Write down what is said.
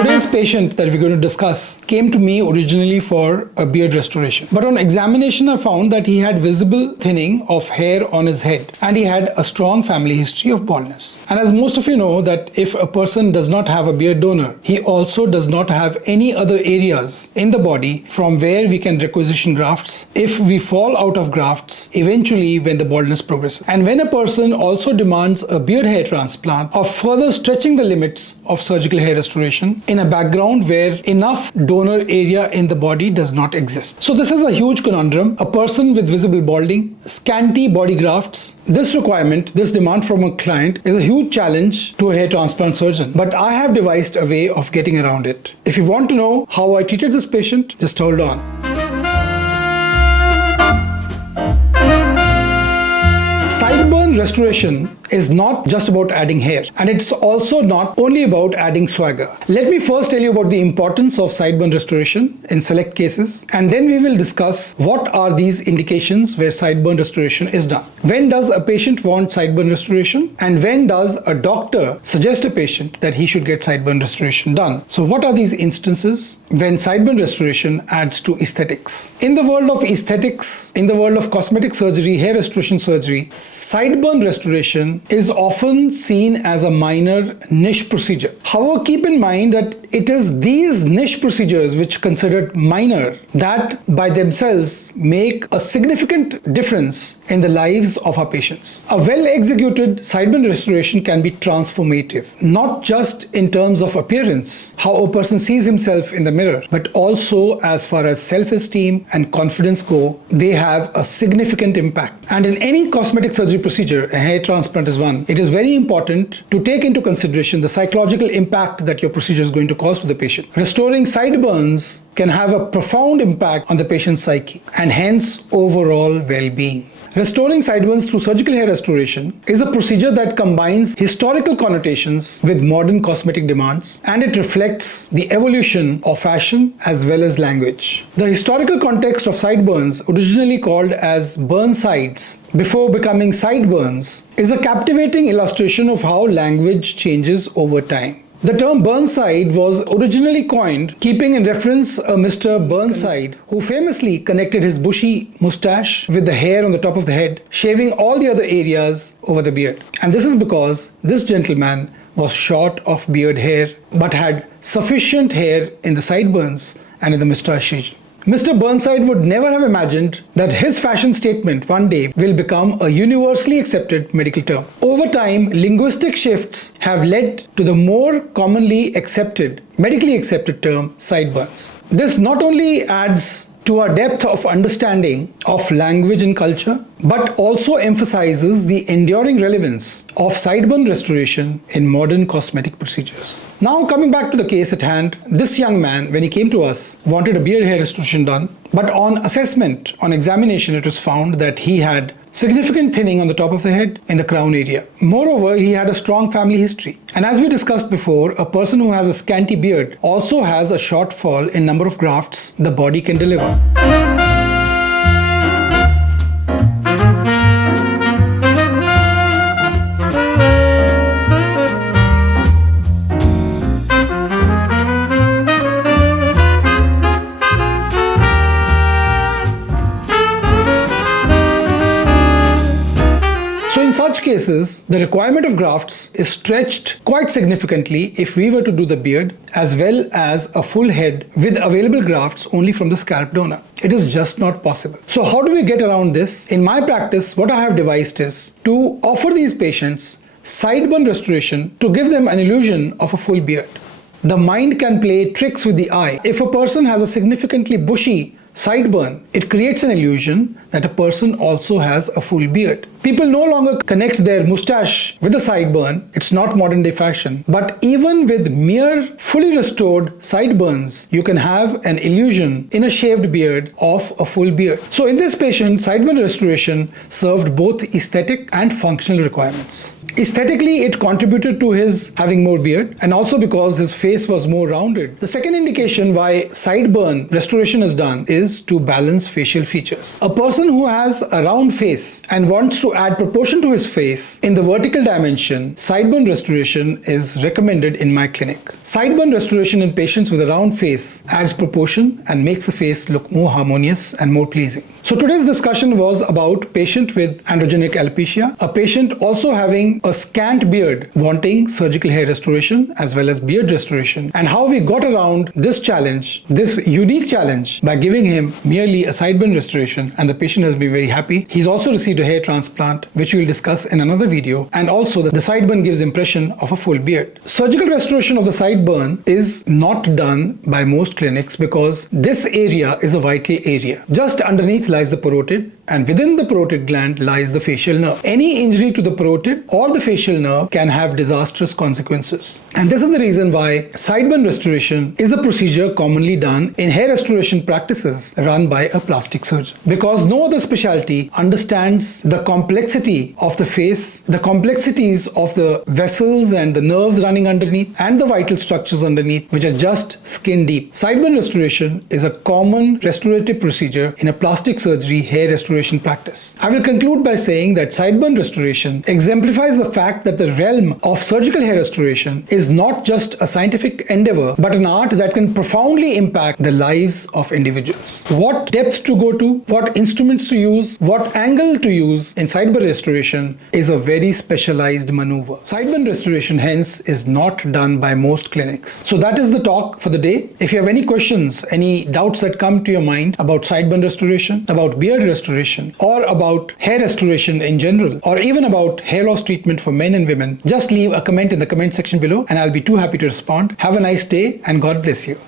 Today's patient that we're going to discuss came to me originally for a beard restoration. But on examination, I found that he had visible thinning of hair on his head and he had a strong family history of baldness. And as most of you know, that if a person does not have a beard donor, he also does not have any other areas in the body from where we can requisition grafts if we fall out of grafts eventually when the baldness progresses. And when a person also demands a beard hair transplant or further stretching the limits of surgical hair restoration in a background where enough donor area in the body does not exist. So this is a huge conundrum. A person with visible balding, scanty body grafts, this requirement, this demand from a client is a huge challenge to a hair transplant surgeon. But I have devised a way of getting around it. If you want to know how I treated this patient, just hold on. Sideburn restoration is not just about adding hair, and it's also not only about adding swagger. Let me first tell you about the importance of sideburn restoration in select cases, and then we will discuss what are these indications where sideburn restoration is done. When does a patient want sideburn restoration, and when does a doctor suggest a patient that he should get sideburn restoration done? So what are these instances when sideburn restoration adds to aesthetics? In the world of aesthetics, in the world of cosmetic surgery, hair restoration surgery, sideburn restoration is often seen as a minor niche procedure. However, keep in mind that it is these niche procedures which considered minor that by themselves make a significant difference in the lives of our patients. A well-executed sideburn restoration can be transformative, not just in terms of appearance, how a person sees himself in the mirror, but also as far as self-esteem and confidence go, they have a significant impact. And in any cosmetic surgery procedure, a hair transplant is one, it is very important to take into consideration the psychological impact that your procedure is going to cause to the patient. Restoring sideburns can have a profound impact on the patient's psyche and hence overall well-being. Restoring sideburns through surgical hair restoration is a procedure that combines historical connotations with modern cosmetic demands, and it reflects the evolution of fashion as well as language. The historical context of sideburns, originally called as burn sides before becoming sideburns, is a captivating illustration of how language changes over time. The term Burnside was originally coined keeping in reference a Mr. Burnside who famously connected his bushy moustache with the hair on the top of the head, shaving all the other areas over the beard. And this is because this gentleman was short of beard hair but had sufficient hair in the sideburns and in the moustache region. Mr. Burnside would never have imagined that his fashion statement one day will become a universally accepted medical term. Over time, linguistic shifts have led to the more commonly accepted, medically accepted term sideburns. This not only adds to our depth of understanding of language and culture, but also emphasizes the enduring relevance of sideburn restoration in modern cosmetic procedures. Now coming back to the case at hand, this young man, when he came to us, wanted a beard hair restoration done, but on assessment, on examination, it was found that he had significant thinning on the top of the head in the crown area. Moreover, he had a strong family history. And as we discussed before, a person who has a scanty beard also has a shortfall in number of grafts the body can deliver. In such cases, the requirement of grafts is stretched quite significantly if we were to do the beard as well as a full head with available grafts only from the scalp donor. It is just not possible. So how do we get around this? In my practice, what I have devised is to offer these patients sideburn restoration to give them an illusion of a full beard. The mind can play tricks with the eye. If a person has a significantly bushy sideburn, it creates an illusion that a person also has a full beard. People no longer connect their moustache with the sideburn. It's not modern day fashion. But even with mere fully restored sideburns, you can have an illusion in a shaved beard of a full beard. So in this patient, sideburn restoration served both aesthetic and functional requirements. Aesthetically, it contributed to his having more beard, and also because his face was more rounded. The second indication why sideburn restoration is done is to balance facial features. A person who has a round face and wants to add proportion to his face in the vertical dimension, sideburn restoration is recommended in my clinic. Sideburn restoration in patients with a round face adds proportion and makes the face look more harmonious and more pleasing. So today's discussion was about patient with androgenic alopecia, a patient also having a scant beard wanting surgical hair restoration as well as beard restoration, and how we got around this challenge, this unique challenge, by giving him merely a sideburn restoration, and the patient has been very happy. He's also received a hair transplant, which we will discuss in another video, and also the sideburn gives impression of a full beard. Surgical restoration of the sideburn is not done by most clinics because this area is a vital area. Just underneath lies the parotid, and within the parotid gland lies the facial nerve. Any injury to the parotid or the facial nerve can have disastrous consequences. And this is the reason why sideburn restoration is a procedure commonly done in hair restoration practices run by a plastic surgeon. Because no other specialty understands the complexity of the face, the complexities of the vessels and the nerves running underneath, and the vital structures underneath, which are just skin deep. Sideburn restoration is a common restorative procedure in a plastic surgery hair restoration practice. I will conclude by saying that sideburn restoration exemplifies the fact that the realm of surgical hair restoration is not just a scientific endeavor, but an art that can profoundly impact the lives of individuals. What depth to go to, what instruments to use, what angle to use in sideburn restoration is a very specialized maneuver. Sideburn restoration, hence, is not done by most clinics. So that is the talk for the day. If you have any questions, any doubts that come to your mind about sideburn restoration, about beard restoration, or about hair restoration in general, or even about hair loss treatment for men and women, just leave a comment in the comment section below and I'll be too happy to respond. Have a nice day and God bless you.